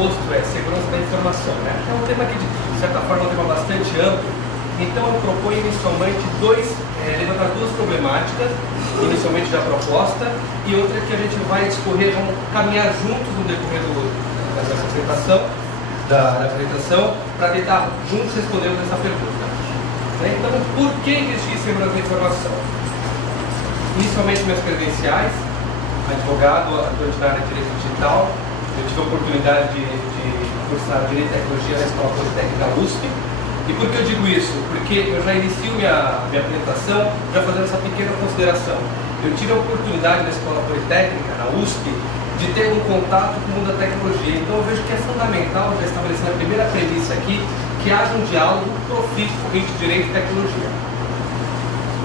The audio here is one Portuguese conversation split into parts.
proposto é segurança da informação, né? É um tema que, de certa forma, é um tema bastante amplo. Então, eu proponho inicialmente levantar duas problemáticas, inicialmente da proposta, e outra que a gente vai discorrer, vamos caminhar juntos no decorrer dessa apresentação, para tentar juntos responder essa pergunta. Então, por que existir segurança da informação? Inicialmente, minhas credenciais, advogado, atuante na área de direito digital. Eu tive a oportunidade de cursar Direito e Tecnologia na Escola Politécnica USP. E por que eu digo isso? Porque eu já inicio minha apresentação já fazendo essa pequena consideração. Eu tive a oportunidade na Escola Politécnica, na USP, de ter um contato com o mundo da tecnologia. Então eu vejo que é fundamental, já estabelecendo a primeira premissa aqui, que haja um diálogo profícuo entre direito e tecnologia.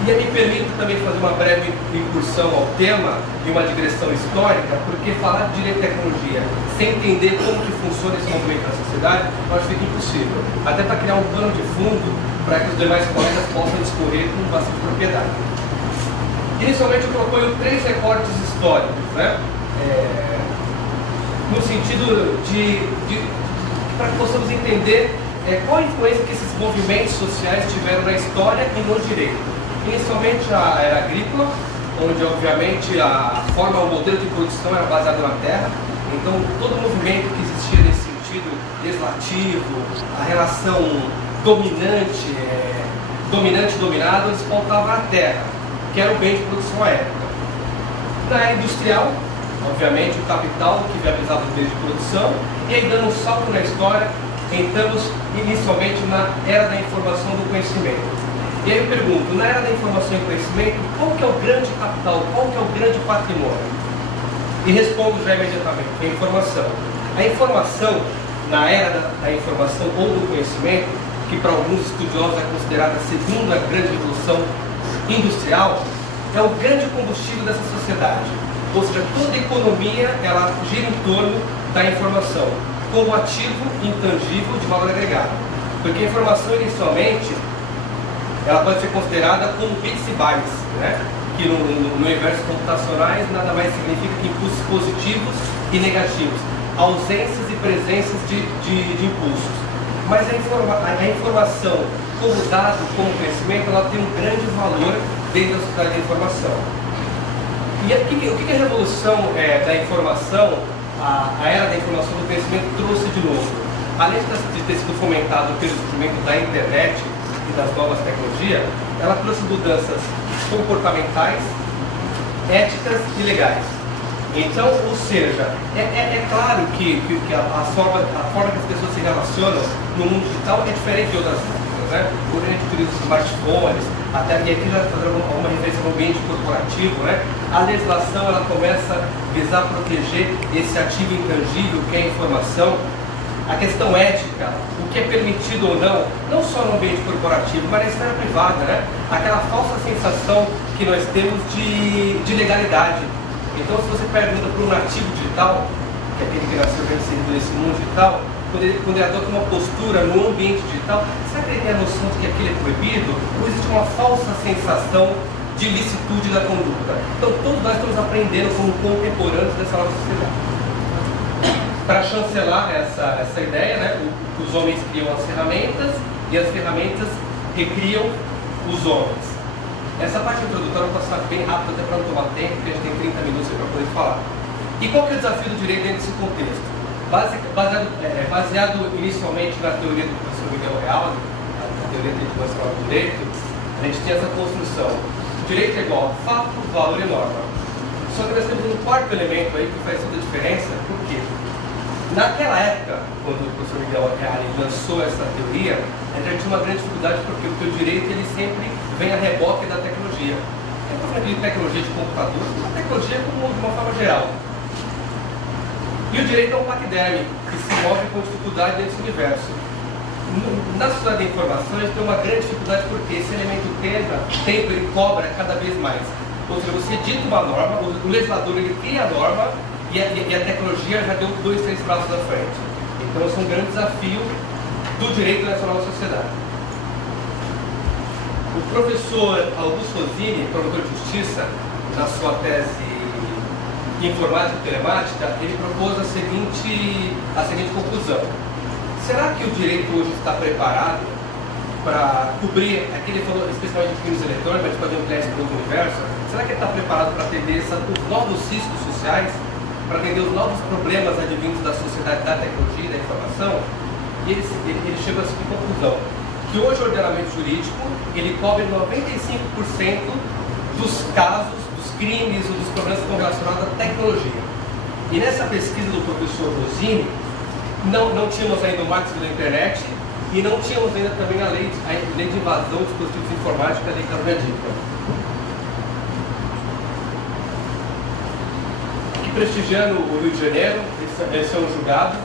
E eu me permito também fazer uma breve incursão ao tema e uma digressão histórica, porque falar de direito e tecnologia sem entender como que funciona esse movimento na sociedade, eu acho que fica impossível. Até para criar um plano de fundo para que os demais colegas possam discorrer com bastante propriedade. Inicialmente eu proponho 3 recortes históricos, né? No sentido para que possamos entender qual a influência que esses movimentos sociais tiveram na história e no direito. Inicialmente a era agrícola, onde obviamente a forma, o modelo de produção era baseado na terra, então todo o movimento que existia nesse sentido legislativo, a relação dominante-dominado, eles pautavam na terra, que era o bem de produção à época. Na era industrial, obviamente o capital que viabilizava os meios de produção, e aí dando um salto na história, entramos inicialmente na era da informação do conhecimento. E aí eu pergunto, na era da informação e conhecimento, qual que é o grande capital, qual que é o grande patrimônio? E respondo já imediatamente, a informação. A informação, na era da informação ou do conhecimento, que para alguns estudiosos é considerada a segunda grande revolução industrial, é o grande combustível dessa sociedade. Ou seja, toda economia, ela gira em torno da informação, como ativo intangível de valor agregado. Porque a informação, inicialmente, ela pode ser considerada como bits e bytes, né? Que no universo computacionais nada mais significa que impulsos positivos e negativos, ausências e presenças de impulsos. Mas a informação, como dado, como conhecimento, ela tem um grande valor dentro da sociedade da informação. E o que a revolução da informação, a era da informação do conhecimento trouxe de novo? Além de ter sido fomentado pelo surgimento da internet e das novas tecnologias, ela trouxe mudanças comportamentais, éticas e legais. Então, ou seja, é claro que a forma que as pessoas se relacionam no mundo digital é diferente de outras épocas, né? Hoje a gente utiliza os smartphones, e aqui já fazendo uma referência ao ambiente corporativo, né? A legislação ela começa a visar proteger esse ativo intangível que é a informação. A questão ética, o que é permitido ou não só no ambiente corporativo, mas na esfera privada, né? Aquela falsa sensação que nós temos de legalidade. Então, se você pergunta para um nativo digital, que é aquele que nasceu inserido nesse mundo digital, quando ele adota uma postura no ambiente digital, será que ele tem a noção de que aquilo é proibido? Ou existe uma falsa sensação de licitude da conduta? Então, todos nós estamos aprendendo como contemporâneos dessa nova sociedade. Para chancelar essa ideia, né, os homens criam as ferramentas e as ferramentas recriam os homens. Essa parte introdutória eu vou passar bem rápido, até para não tomar tempo, porque a gente tem 30 minutos para poder falar. E qual que é o desafio do direito dentro desse contexto? Baseado inicialmente na teoria do professor Miguel Real, a teoria que ele começou do direito, a gente tem essa construção. O direito é igual a fato, valor e norma. Só que nós temos um quarto elemento aí que faz toda a diferença. Por quê? Naquela época, quando o professor Miguel Reale lançou essa teoria, a gente tinha uma grande dificuldade porque o direito ele sempre vem a reboque da tecnologia. Eu estou falando de tecnologia de computador, uma tecnologia como de uma forma geral. E o direito é um paquiderme que se move com dificuldade dentro desse universo. Na sociedade da informação, a gente tem uma grande dificuldade porque esse elemento tempo ele cobra cada vez mais. Ou seja, você edita uma norma, o legislador ele cria a norma, e a tecnologia já deu 2, 3 passos à frente. Então, esse é um grande desafio do direito nessa nova sociedade. O professor Augusto Rosini, promotor de justiça, na sua tese informática e telemática, ele propôs a seguinte conclusão. Será que o direito hoje está preparado para cobrir, aqui ele falou especialmente de crimes eletrônicos, mas pode ampliar isso para o universo, será que ele está preparado para atender os novos riscos sociais, para atender os novos problemas advindos da sociedade, da tecnologia e da informação? E ele chegou a essa conclusão, que hoje o ordenamento jurídico, ele cobre 95% dos casos, dos crimes ou dos problemas que estão relacionados à tecnologia. E nessa pesquisa do professor Rosini, não tínhamos ainda o marco da internet e não tínhamos ainda também a lei de invasão de dispositivos informáticos, a lei Carolina Dickmann. Aqui prestigiando o Rio de Janeiro, esse é um julgado,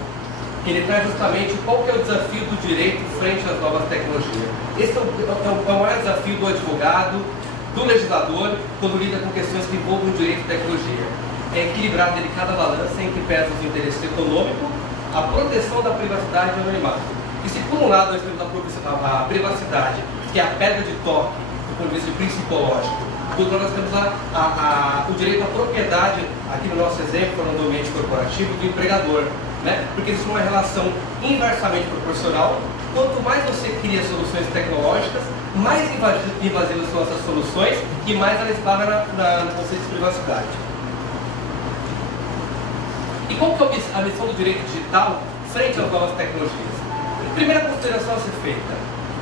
ele traz justamente qual que é o desafio do direito frente às novas tecnologias. Esse é o maior desafio do advogado, do legislador, quando lida com questões que envolvem direito e tecnologia. É equilibrar a delicada balança entre pesa o interesse econômico, a proteção da privacidade e do anonimato. E se por um lado nós temos a privacidade, que é a pedra de toque do ponto de vista principológico, do outro lado nós temos o direito à propriedade, aqui no nosso exemplo, falando do ambiente corporativo, do empregador, né? Porque existe uma relação inversamente proporcional. Quanto mais você cria soluções tecnológicas, mais invasivas são essas soluções e mais ela esbarra no conceito de privacidade. E qual que é a missão do direito digital frente às novas tecnologias? Primeira consideração a ser feita: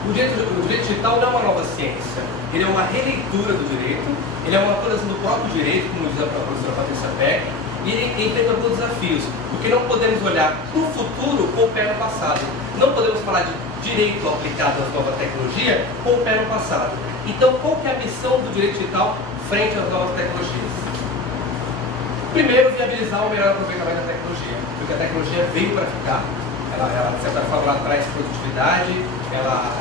o direito digital não é uma nova ciência, ele é uma releitura do direito, ele é uma atualização do próprio direito, como diz a professora Patrícia Peck, e ele enfrenta alguns desafios, porque não podemos olhar para o futuro com o pé no passado. Não podemos falar de direito aplicado às novas tecnologias com o pé no passado. Então, qual que é a missão do direito digital frente às novas tecnologias? Primeiro, viabilizar o melhor aproveitamento da tecnologia, porque a tecnologia veio para ficar. Ela de certa forma, ela traz produtividade, ela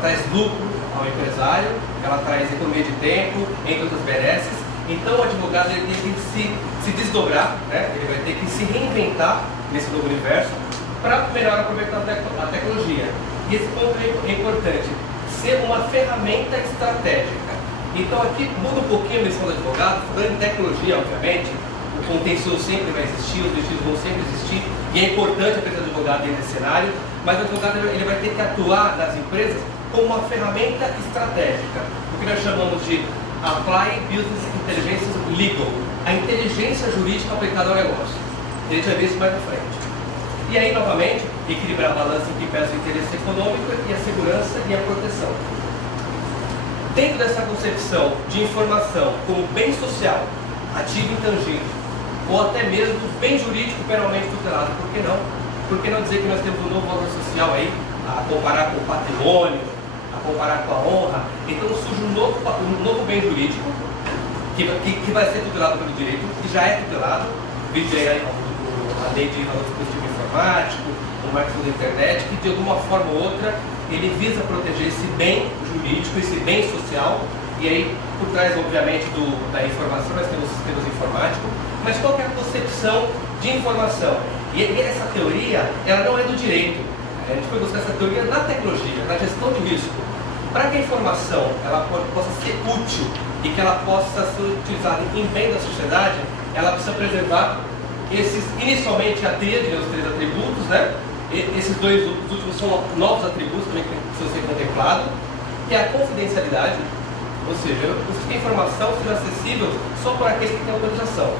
traz lucro ao empresário, ela traz economia de tempo, entre outras benesses. Então, o advogado ele tem que se desdobrar, né? Ele vai ter que se reinventar nesse novo universo para melhor aproveitar a tecnologia. E esse ponto é importante, ser uma ferramenta estratégica. Então, aqui muda um pouquinho a missão do advogado, falando em tecnologia, obviamente. O contencioso sempre vai existir, os litigios vão sempre existir, e é importante a presença do advogado dentro desse cenário, mas o advogado ele vai ter que atuar nas empresas como uma ferramenta estratégica, o que nós chamamos de Apply Business Intelligence Legal, a inteligência jurídica aplicada ao negócio. A gente vai ver isso mais à frente. E aí, novamente, equilibrar a balança em que pesa o interesse econômico e a segurança e a proteção. Dentro dessa concepção de informação como bem social, ativo e intangível, ou até mesmo bem jurídico penalmente tutelado, por que não? Por que não dizer que nós temos um novo valor social aí, a comparar com o patrimônio, a comparar com a honra? Então surge um novo bem jurídico que vai ser tutelado pelo direito, que já é tutelado, vídeo aí a lei de valor dispositivo informático, o marco da internet, que de alguma forma ou outra ele visa proteger esse bem jurídico, esse bem social. E aí, por trás, obviamente, da informação, nós temos sistemas informáticos, mas qual que é a concepção de informação? E essa teoria, ela não é do direito. A gente foi buscar essa teoria na tecnologia, na gestão de risco. Para que a informação ela possa ser útil e que ela possa ser utilizada em bem da sociedade, ela precisa preservar inicialmente a tríade, os três atributos, né? Esses dois últimos são novos atributos também que precisam ser contemplados, que é a confidencialidade, ou seja, que a informação seja acessível só por aqueles que têm autorização.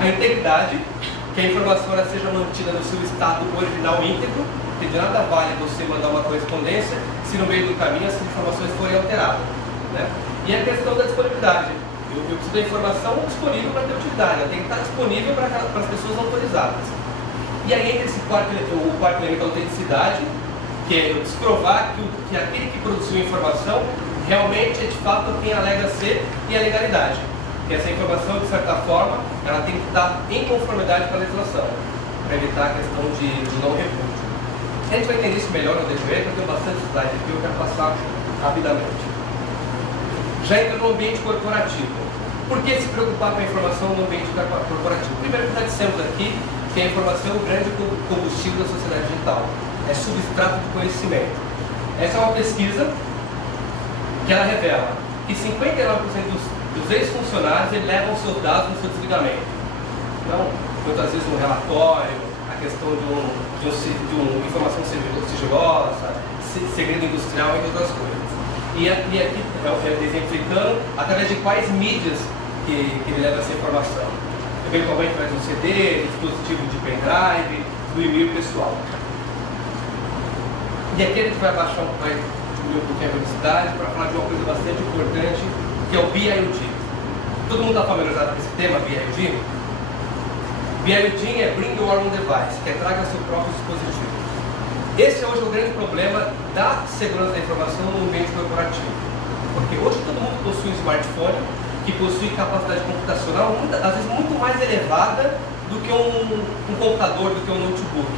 A integridade, que a informação ela seja mantida no seu estado original íntegro, porque de nada vale você mandar uma correspondência se no meio do caminho essas informações forem alteradas, né? E a questão da disponibilidade. Eu preciso da informação disponível para ter utilidade, ela tem que estar disponível para as pessoas autorizadas. E aí entra o quarto elemento da autenticidade, que é eu desprovar que aquele que produziu a informação realmente é de fato quem alega ser e a legalidade. E essa informação, de certa forma, ela tem que estar em conformidade com a legislação, para evitar a questão de não repúdio. A gente vai entender isso melhor no decorrer, porque eu tenho bastante slides aqui, eu quero passar rapidamente. Já entra no ambiente corporativo. Por que se preocupar com a informação no ambiente corporativo? Primeiro que já dissemos aqui que a informação é o grande combustível da sociedade digital. É substrato de conhecimento. Essa é uma pesquisa que ela revela que 59% os ex-funcionários levam os seus dados no seu desligamento. Então, muitas vezes um relatório, a questão de uma informação sigilosa, segredo industrial e outras coisas. E aqui exemplificando através de quais mídias que ele leva essa informação. Eventualmente mais um CD, dispositivo de pendrive, do e-mail pessoal. E aqui a gente vai diminuir um pouquinho a velocidade para falar de uma coisa bastante importante, que é o BIOD. Todo mundo está familiarizado com esse tema, BIOD? BIOD é Bring Your Own Device, que é traga seu próprio dispositivo. Esse hoje é o grande problema da segurança da informação no ambiente corporativo. Porque hoje todo mundo possui um smartphone que possui capacidade computacional às vezes muito mais elevada do que um computador, do que um notebook.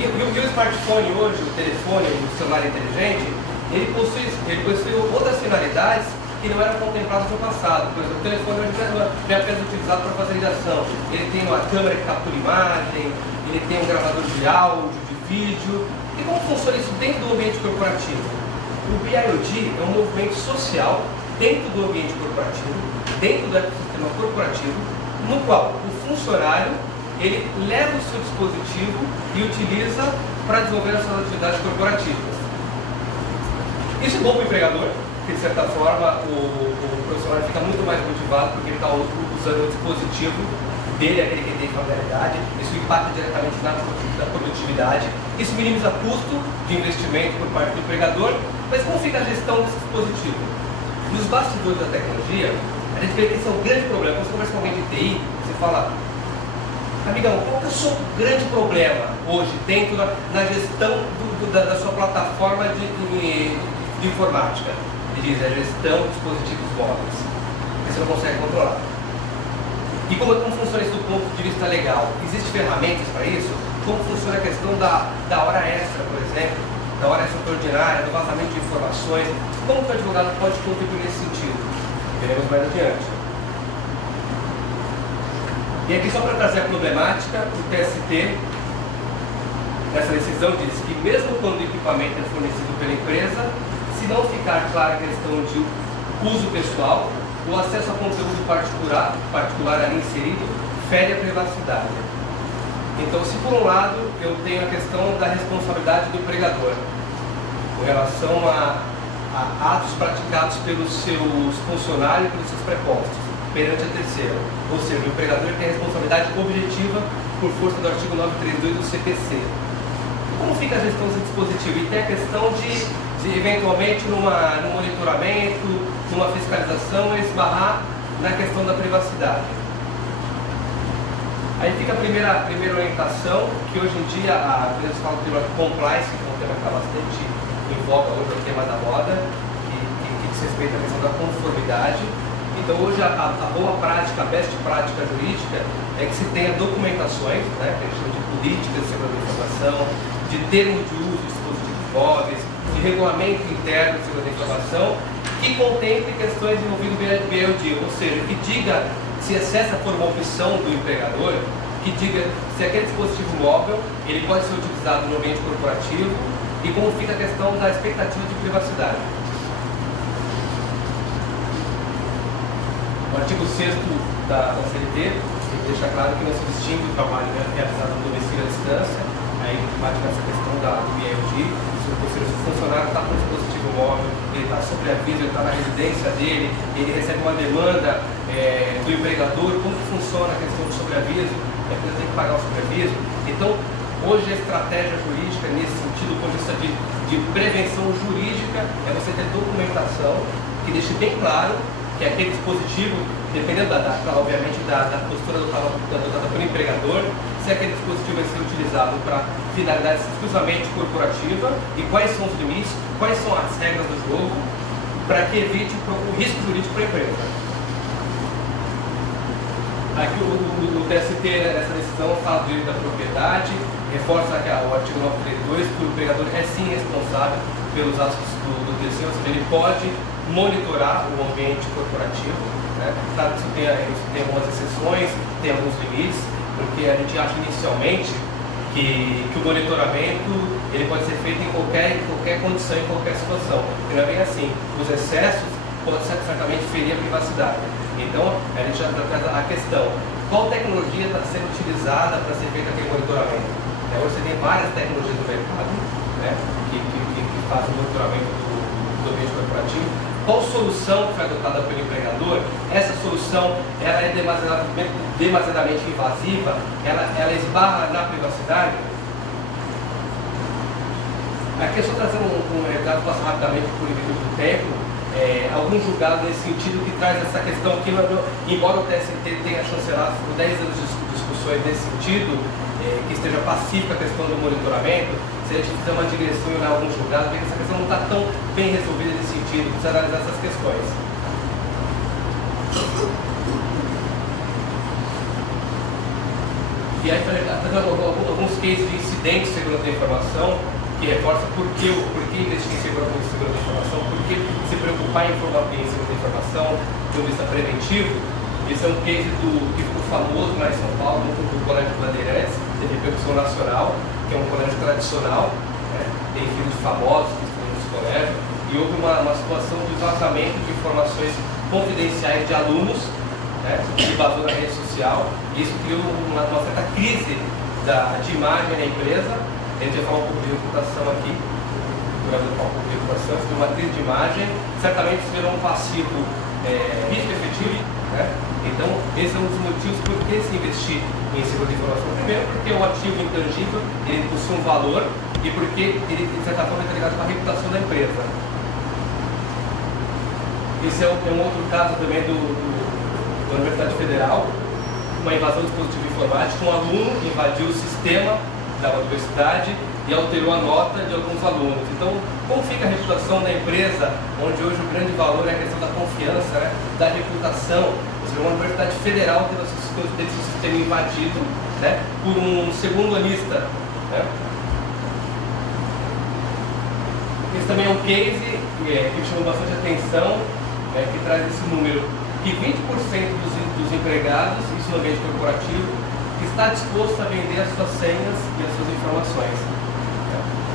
E o smartphone hoje, o telefone, o celular inteligente, ele possui outras finalidades que não eram contempladas no passado. Por exemplo, o telefone hoje é apenas utilizado para fazer ligação. Ele tem uma câmera que captura imagem, ele tem um gravador de áudio, de vídeo. E como funciona isso dentro do ambiente corporativo? O BIOD é um movimento social dentro do ambiente corporativo, dentro do ecossistema corporativo, no qual o funcionário ele leva o seu dispositivo e utiliza para desenvolver as suas atividades corporativas. Isso é bom para o empregador, porque de certa forma o profissional fica muito mais motivado porque ele está usando o dispositivo dele, aquele que ele tem familiaridade. Isso impacta diretamente na produtividade. Isso minimiza custo de investimento por parte do empregador. Mas como fica a gestão desse dispositivo? Nos bastidores da tecnologia, a gente vê que esse é um grande problema. Quando você conversa com alguém de TI, você fala: amigão, qual que é o seu grande problema hoje dentro da gestão da sua plataforma de informática? Ele diz: a gestão de dispositivos móveis, que você não consegue controlar. E como funciona isso do ponto de vista legal? Existem ferramentas para isso? Como funciona a questão da hora extra, por exemplo, da hora extraordinária, do vazamento de informações? Como que o advogado pode contribuir nesse sentido? Veremos mais adiante. E aqui, só para trazer a problemática, o TST, nessa decisão, diz que mesmo quando o equipamento é fornecido pela empresa, se não ficar clara a questão de uso pessoal, o acesso a conteúdo particular ali inserido fere a privacidade. Então, se por um lado eu tenho a questão da responsabilidade do empregador com relação a atos praticados pelos seus funcionários e pelos seus prepostos perante a terceira, ou seja, o empregador tem a responsabilidade objetiva por força do artigo 932 do CPC. Como fica a gestão desse dispositivo? E tem a questão de eventualmente num monitoramento, numa fiscalização, esbarrar na questão da privacidade. Aí fica a primeira orientação, que hoje em dia a gente fala do tema compliance, que é um tema que está bastante em voga hoje, é o tema da moda, que diz respeito à questão da conformidade. Então hoje a boa prática, a best prática jurídica é que se tenha documentações, né, que a gente chama de políticas de segurança da informação, de termos de uso de dispositivos móveis, de regulamento interno de segurança da informação, que contemple questões envolvendo BIOD, ou seja, que diga se essa for uma opção do empregador, que diga se aquele dispositivo móvel ele pode ser utilizado no ambiente corporativo e como fica a questão da expectativa de privacidade. O artigo 6º da CLT deixa claro que não se distingue o trabalho realizado no domicílio à distância, aí bate nessa questão do BIOD, se o funcionário está com um dispositivo móvel, ele está sob aviso, ele está na residência dele, ele recebe uma demanda do empregador, como que funciona a questão do sobreaviso, a empresa tem que pagar o sobreaviso. Então, hoje a estratégia jurídica, nesse sentido, do ponto de vista de prevenção jurídica, é você ter documentação que deixe bem claro que aquele dispositivo, dependendo obviamente da postura adotada pelo empregador, se aquele dispositivo vai ser utilizado para finalidade exclusivamente corporativa e quais são os limites, quais são as regras do jogo, para que evite o risco jurídico para a empresa. Aqui o TST, nessa decisão, fala do direito da propriedade, reforça o artigo 932, que o empregador é sim responsável pelos atos do terceiro, ou seja, ele pode monitorar o ambiente corporativo, né? Claro que tem algumas exceções, tem alguns limites, porque a gente acha inicialmente que o monitoramento ele pode ser feito em qualquer condição, em qualquer situação. E não é bem assim. Os excessos certamente ferir a privacidade. Então, a gente já traz a questão: qual tecnologia está sendo utilizada para ser feito aquele monitoramento? Hoje você tem várias tecnologias no mercado, né, que fazem o monitoramento do ambiente corporativo. Qual solução que foi adotada pelo empregador? Essa solução ela é demasiadamente invasiva? Ela esbarra na privacidade? Aqui é só trazer um recado, passar rapidamente por limite do tempo. Alguns julgados nesse sentido, que traz essa questão que, embora o TST tenha chancelado por 10 anos de discussões nesse sentido, que esteja pacífica a questão do monitoramento, se a gente fizer uma digressão em alguns julgados, vê que essa questão não está tão bem resolvida nesse sentido, precisa analisar essas questões. E aí, fazer alguns cases de incidentes de segurança da informação, que reforça por que investir em segurança da informação, por que se preocupar em segurança da informação do ponto de vista preventivo. Esse é um case que ficou famoso lá em São Paulo, do Colégio Bandeirantes, de repercussão nacional, que é um colégio tradicional, né, tem filhos famosos que estão nesse colégio, e houve uma situação de vazamento de informações confidenciais de alunos, né, que vazou na rede social, e isso criou uma certa crise de imagem na empresa. A gente vai falar um pouco de reputação aqui, de uma crise de imagem, certamente isso gerou um passivo risco efetivo, né? Então, esse é um dos motivos por que se investir em segurança de informação. Primeiro, porque o ativo intangível ele possui um valor e porque ele, de certa forma, está ligado com a reputação da empresa. Esse é um outro caso também da Universidade Federal, uma invasão de dispositivo informático. Um aluno invadiu o sistema da universidade e alterou a nota de alguns alunos. Então, como fica a reputação da empresa, onde hoje o grande valor é a questão da confiança, né, da reputação? Ou seja, uma universidade federal teve seu sistema invadido, né, por um segundo-anista. Né? Esse também é um case que chamou bastante atenção, né, que traz esse número, que 20% dos empregados, isso no ambiente corporativo, está disposto a vender as suas senhas e as suas informações.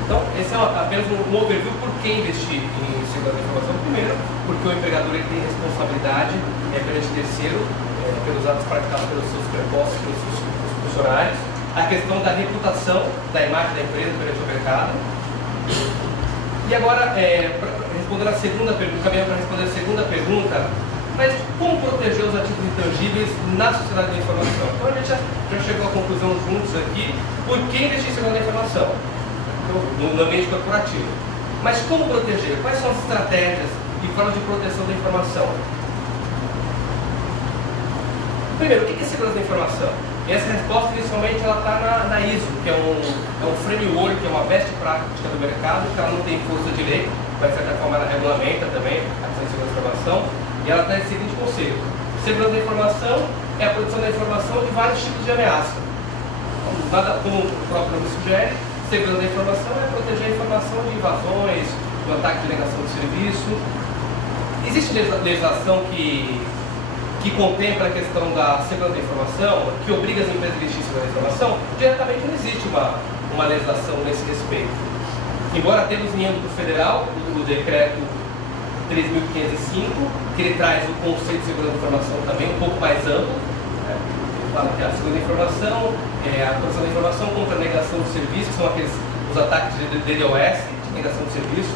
Então, esse é apenas um overview por que investir em segurança da informação. Primeiro, porque o empregador ele tem responsabilidade perante terceiro, pelos atos praticados pelos seus prepostos, pelos seus funcionários. A questão da reputação da imagem da empresa perante o mercado. E agora, respondendo a segunda pergunta, caminhando para responder a segunda pergunta, mas como proteger os ativos intangíveis na sociedade da informação? Então a gente já chegou à conclusão juntos aqui, por que investir em segurança da informação? No ambiente corporativo. Mas como proteger? Quais são as estratégias e formas de proteção da informação? Primeiro, o que é segurança da informação? E essa resposta, inicialmente, ela está na ISO, que é um framework, que é uma best prática do mercado, que ela não tem força de lei, mas de certa forma ela regulamenta também a questão de segurança da informação, e ela traz o seguinte conceito: segurança da informação é a proteção da informação de vários tipos de ameaça. Nada como o próprio nome sugere, segurança da informação é proteger a informação de invasões, do ataque de negação de serviço. Existe legislação que contempla a questão da segurança da informação, que obriga as empresas a investir em segurança da informação? Diretamente não existe uma legislação nesse respeito. Embora temos em âmbito federal o decreto 3.505, que ele traz o conceito de segurança da informação também um pouco mais amplo, né? Fala que a segurança da informação é a proteção da informação contra a negação de serviço, que são os ataques de DDoS, de negação de serviço,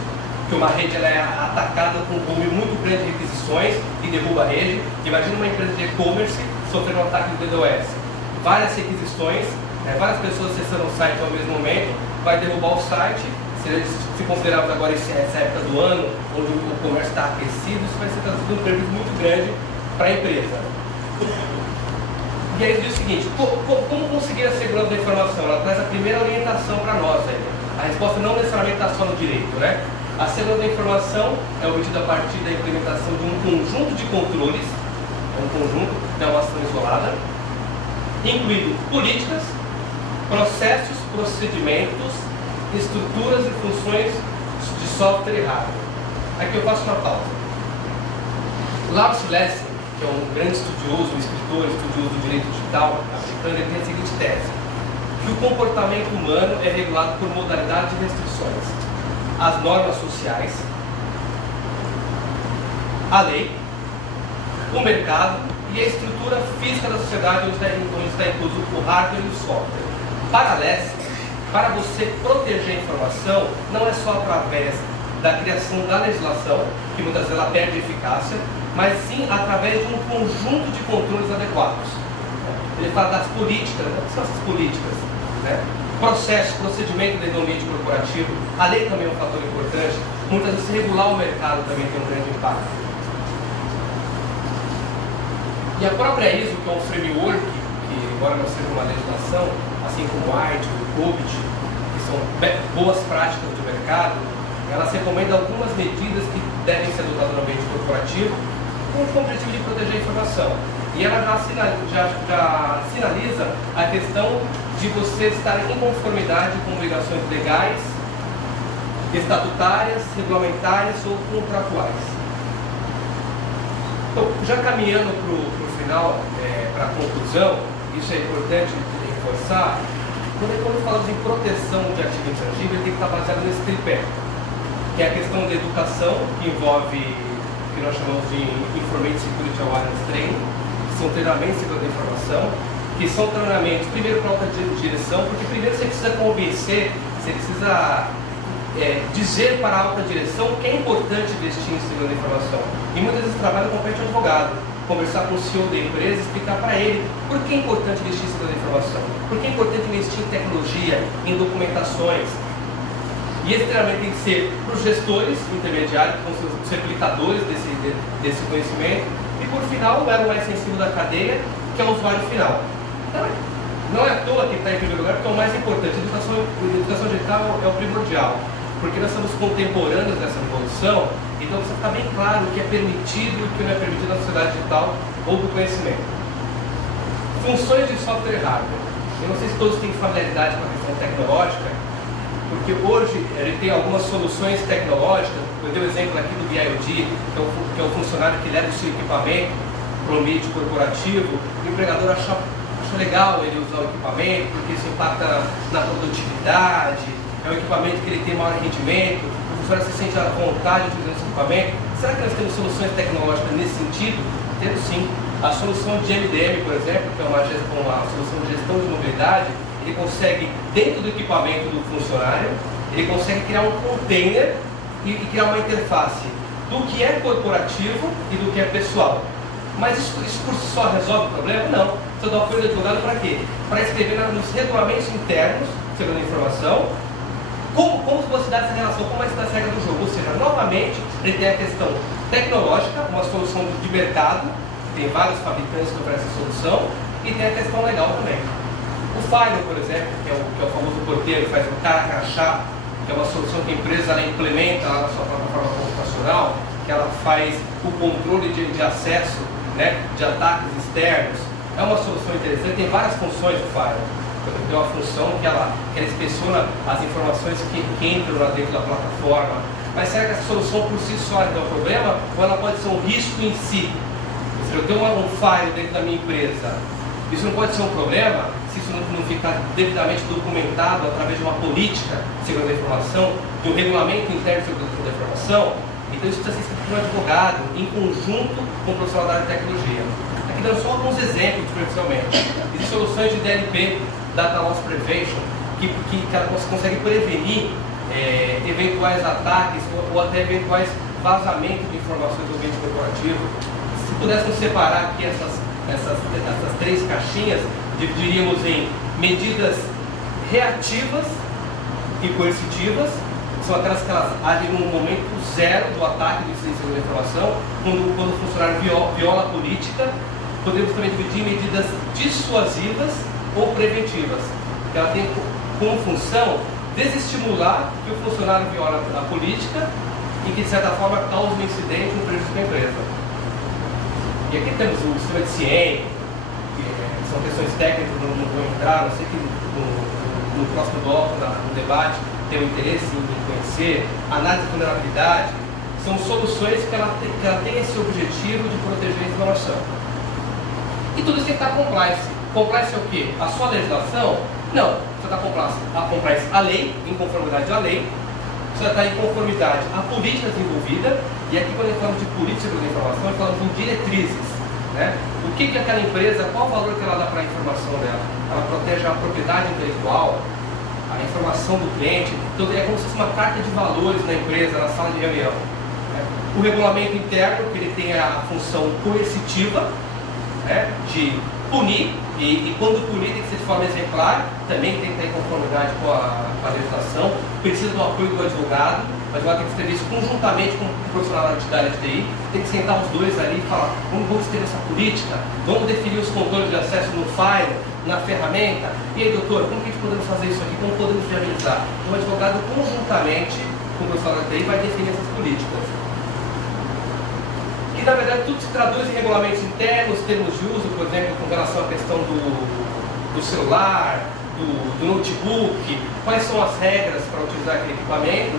que uma rede ela é atacada com um volume muito grande de requisições e derruba a rede. Imagina uma empresa de e-commerce sofrendo um ataque de DDoS. Várias requisições, várias pessoas acessando o site ao mesmo momento, vai derrubar o site. Se considerarmos agora essa época do ano, onde o comércio está aquecido, isso vai ser trazido um prejuízo muito grande para a empresa. E aí diz o seguinte: como conseguir a segurança da informação? Ela traz a primeira orientação para nós. A resposta não necessariamente está só no direito, né? A segurança da informação é obtida a partir da implementação de um conjunto de controles, um conjunto, não é uma ação isolada, incluindo políticas, processos, procedimentos, estruturas e funções de software e hardware. Aqui eu faço uma pausa. Lawrence Lessig, que é um grande estudioso, um escritor, estudioso do direito digital americano, ele tem a seguinte tese: que o comportamento humano é regulado por modalidade de restrições. As normas sociais, a lei, o mercado e a estrutura física da sociedade onde está incluso o hardware e o software. Para a LESC, para você proteger a informação, não é só através da criação da legislação, que muitas vezes ela perde eficácia, mas sim através de um conjunto de controles adequados. Ele fala das políticas, o que são essas políticas? Né? Processo, procedimento dentro do ambiente corporativo, a lei também é um fator importante, muitas vezes regular o mercado também tem um grande impacto. E a própria ISO, que é um framework, que embora não seja uma legislação, assim como o ART, o COBIT, que são boas práticas do mercado, elas recomendam algumas medidas que devem ser adotadas no ambiente corporativo com o objetivo de proteger a informação. E ela já sinaliza a questão de você estar em conformidade com obrigações legais, estatutárias, regulamentárias ou contratuais. Então, já caminhando para o final, para a conclusão, isso é importante reforçar, quando falamos em proteção de ativo intangível, ele tem que estar baseado nesse tripé, que é a questão da educação, que envolve o que nós chamamos de Information Security Awareness Training, que são treinamentos de segurança da informação, que são treinamentos, primeiro para a alta direção, porque primeiro você precisa convencer, você precisa dizer para a alta direção que é importante investir em segurança da informação. E muitas vezes trabalho compete ao advogado, conversar com o CEO da empresa, explicar para ele por que é importante investir em segurança da informação, por que é importante investir em tecnologia, em documentações. E esse treinamento tem que ser para os gestores intermediários, que são os replicadores desse conhecimento, e por final, o elo mais sensível da cadeia, que é o usuário final. Então, não é à toa que está em primeiro lugar, porque é o mais importante. A educação digital é o primordial, porque nós somos contemporâneos dessa revolução, então precisa ficar bem claro o que é permitido e o que não é permitido na sociedade digital ou do conhecimento. Funções de software e hardware. Eu não sei se todos têm familiaridade com a questão tecnológica, porque hoje ele tem algumas soluções tecnológicas. Eu dei o exemplo aqui do BIOD, que é o funcionário que leva o seu equipamento para o ambiente corporativo. O empregador acha legal ele usar o equipamento, porque isso impacta na produtividade, é um equipamento que ele tem maior rendimento, o funcionário se sente à vontade utilizando esse equipamento. Será que nós temos soluções tecnológicas nesse sentido? Temos sim. A solução de MDM, por exemplo, que é uma solução de gestão de mobilidade, ele consegue, dentro do equipamento do funcionário, ele consegue criar um container e criar uma interface do que é corporativo e do que é pessoal. Mas isso por si só resolve o problema? Não. Você dá apoio do advogado para quê? Para escrever nos regulamentos internos, segundo a informação, como você dá essa relação, como é essa regra do jogo. Ou seja, novamente, ele tem a questão tecnológica, uma solução de mercado, tem vários fabricantes que oferecem solução, e tem a questão legal também. O Fire, por exemplo, que é o famoso porteiro, que faz o cara crachá, que é uma solução que a empresa ela implementa lá na sua plataforma computacional, que ela faz o controle de acesso, né, de ataques externos. É uma solução interessante, tem várias funções do Fire. Tem uma função que ela inspeciona as informações que entram lá dentro da plataforma. Mas será que essa solução por si só é um problema? Ou ela pode ser um risco em si? Se eu tenho um Fire dentro da minha empresa, isso não pode ser um problema se isso não ficar devidamente documentado através de uma política de segurança da informação, de um regulamento interno de segurança da informação. Então isso precisa ser escrito por um advogado, em conjunto com o profissional da área de tecnologia. Aqui dando só alguns exemplos, superficialmente. Existem soluções de DLP, Data Loss Prevention, que ela consegue prevenir eventuais ataques ou até eventuais vazamentos de informações do ambiente corporativo. Se pudéssemos separar aqui essas três caixinhas, dividiríamos em medidas reativas e coercitivas, que são aquelas que elas agem no momento zero do ataque de segurança da informação, quando o funcionário viola a política. Podemos também dividir em medidas dissuasivas ou preventivas, que ela tem como função desestimular que o funcionário viola a política e que, de certa forma, causa um incidente, um prejuízo para a empresa. E aqui temos o sistema de CIEM, que são questões técnicas, não vou entrar, não sei que no próximo bloco, no debate, tem o interesse em conhecer, análise de vulnerabilidade, são soluções que ela tem esse objetivo de proteger a informação. E tudo isso tem que estar compliance. Compliance é o quê? A sua legislação? Não. Você está compliance à lei, em conformidade à lei, precisa estar em conformidade à política desenvolvida, e aqui quando a gente fala de política de informação, a gente fala de diretrizes, né? O que aquela empresa, qual o valor que ela dá para a informação dela? Ela protege a propriedade intelectual, a informação do cliente, então é como se fosse uma carta de valores na empresa, na sala de reunião. Né? O regulamento interno, que ele tem a função coercitiva, né, de punir, e quando punir tem que ser de forma exemplar, também tem que ter conformidade com a legislação, precisa do apoio do advogado, o advogado tem que escrever isso conjuntamente com o profissional da área de TI, tem que sentar os dois ali e falar, vamos escrever essa política, vamos definir os controles de acesso no file, na ferramenta, e aí doutor, como que a gente podemos fazer isso aqui, como podemos viabilizar? O advogado conjuntamente com o profissional da TI vai definir essas políticas. Que na verdade tudo se traduz em regulamentos internos, termos de uso, por exemplo, com relação à questão do celular, do notebook, quais são as regras para utilizar aquele equipamento,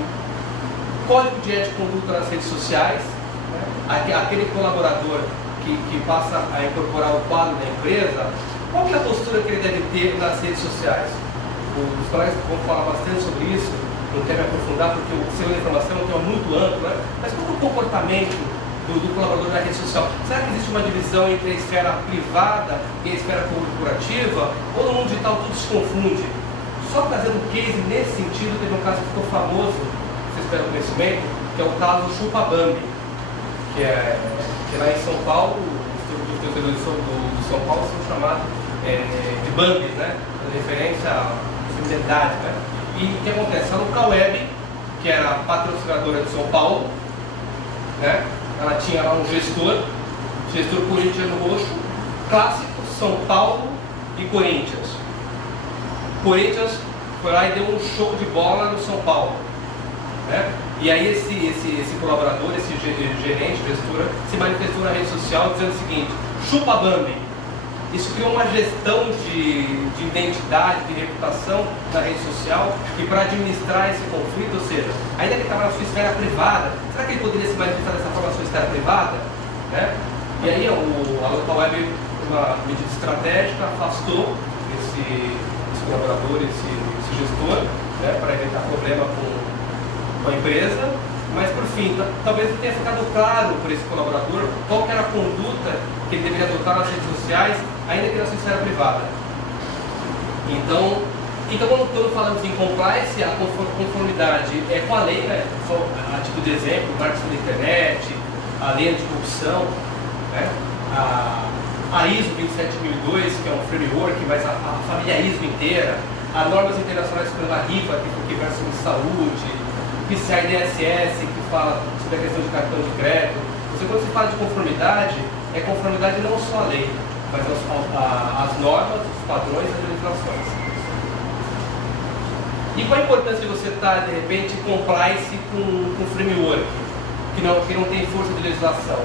código de ética e conduta nas redes sociais, né? Aquele colaborador que passa a incorporar o quadro da empresa, qual que é a postura que ele deve ter nas redes sociais? Os colegas vão falar bastante sobre isso, não quero me aprofundar porque o segurança da informação é um tema muito amplo, né? Mas qual é o comportamento do colaborador na rede social? Será que existe uma divisão entre a esfera privada e a esfera corporativa? Ou no mundo digital tudo se confunde? Só trazendo um case nesse sentido, teve um caso que ficou famoso, vocês tiveram conhecimento, que é o caso Chupa Bambi, que lá em São Paulo, os torcedores do São Paulo são chamados de Bambi, né? Referência à feminilidade, né? E o que acontece? A Local Web, que era a patrocinadora de São Paulo, né? Ela tinha lá um gestor corintiano roxo, clássico, São Paulo e Corinthians. Corinthians foi lá e deu um show de bola no São Paulo, né? E aí esse colaborador, esse gerente, gestora, se manifestou na rede social dizendo o seguinte: chupa Bambi. Isso criou uma gestão de identidade, de reputação na rede social, e para administrar esse conflito, ou seja, ainda que ele estava na sua esfera privada, será que ele poderia se manifestar dessa forma na sua esfera privada? Né? E aí a Local Web, uma medida estratégica, afastou esse colaborador, esse gestor, né, para evitar problema com a empresa. Mas por fim, talvez tenha ficado claro para esse colaborador qual que era a conduta que ele deveria adotar nas redes sociais, ainda que na sua esfera privada. Então quando falamos em compliance, a conformidade é com a lei, né? Só a título de exemplo, o marketing da internet, a lei anticorrupção, né? A ISO 27002, que é um framework, mas a família ISO inteira, as normas internacionais pela RIPA, que versam de saúde, PCI DSS, que fala sobre a questão de cartão de crédito. Quando se fala de conformidade, é conformidade não só à lei, mas às normas, os padrões e as legislações. E qual a importância de você estar, de repente, em compliance com framework, que não tem força de legislação?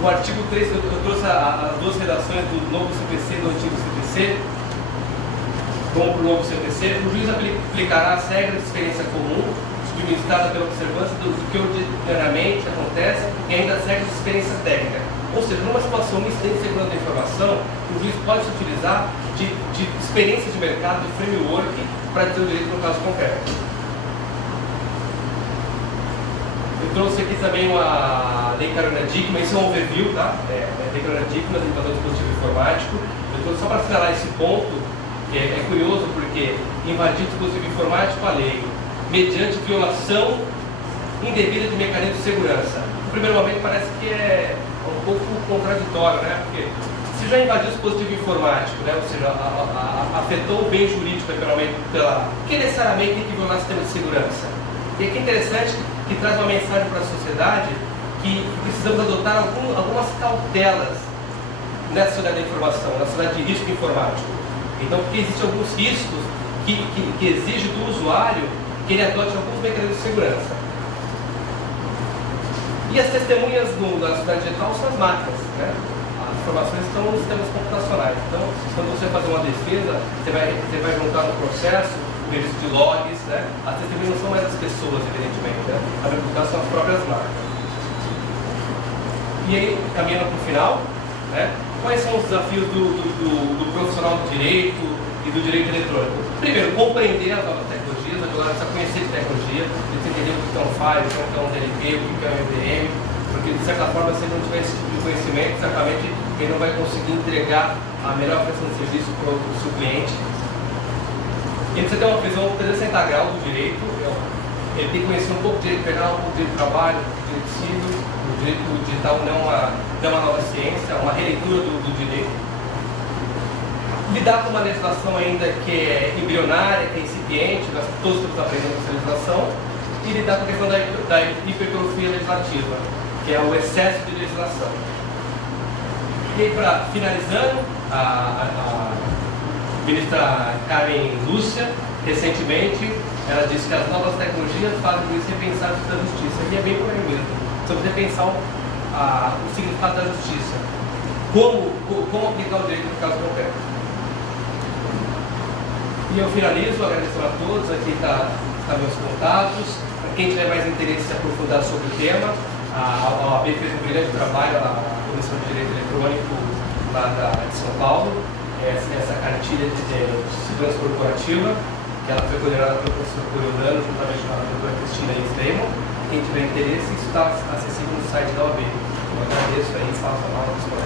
O artigo 3, eu trouxe as duas redações do novo CPC e do antigo CPC. Vamos para o novo CPC. O juiz aplicará as regras de experiência comum, subministrada pela observância do que ordinariamente acontece, e ainda as regras de experiência técnica. Ou seja, numa situação de incidente de segurança da informação, o juiz pode se utilizar de experiência de mercado, de framework, para dizer o direito no caso concreto. Eu trouxe aqui também a Lei Carolina Dickmann, isso é um overview, tá? Lei Carolina Dickmann, limitador de dispositivo informático. Eu trouxe só para assinalar esse ponto, que é curioso porque invadir dispositivo informático a lei, mediante violação indevida de mecanismos de segurança. No primeiro momento parece que é um pouco contraditório, né? Porque se já invadiu o dispositivo informático, né? Ou seja, afetou o bem jurídico economicamente que necessariamente tem que violar o sistema de segurança. E aqui é interessante que traz uma mensagem para a sociedade que precisamos adotar algumas cautelas nessa sociedade da informação, na sociedade de risco informático. Então, porque existem alguns riscos que exigem do usuário que ele adote alguns mecanismos de segurança. E as testemunhas da sociedade digital são as máquinas, né? As informações estão nos sistemas computacionais. Então, quando você vai fazer uma defesa, você vai juntar no processo o registro de logs, né? As testemunhas não são mais as pessoas, evidentemente, né? A caso são as próprias máquinas. E aí, caminhando para o final, né? Quais são os desafios do profissional do direito e do direito eletrônico? Primeiro, compreender as novas tecnologias, os advogados precisam conhecer de tecnologia, eles entender o que é um FAI, o que é um DLP, o que é um MDM, porque de certa forma, se ele não tiver esse tipo de conhecimento, certamente ele não vai conseguir entregar a melhor prestação de serviço para o seu cliente. Ele precisa ter uma visão 360 graus do direito, ele tem que conhecer um pouco de direito penal, um pouco de direito do trabalho, um pouco de direito civil. O direito digital não é uma nova ciência, é uma releitura do direito. Lidar com uma legislação ainda que é embrionária, que é incipiente, nós todos estamos aprendendo essa legislação, e lidar com a questão da hipertrofia legislativa, que é o excesso de legislação. E aí, finalizando, a ministra Carmen Lúcia, recentemente, ela disse que as novas tecnologias fazem você repensar a justiça, e é bem por aí mesmo. Precisamos repensar o significado da justiça, como aplicar o direito no caso concreto. E eu finalizo agradecendo a todos, aqui está meus contatos. Para quem tiver mais interesse em se aprofundar sobre o tema, a OAB fez um brilhante trabalho, a Comissão de Direito Eletrônico lá de São Paulo, essa cartilha de segurança corporativa, que ela foi coordenada pelo professor Coriolano, juntamente com a doutora Cristina Steyman. Quem tiver interesse, isso está acessível no site da OAB. Eu agradeço aí, faço a palavra para os colegas.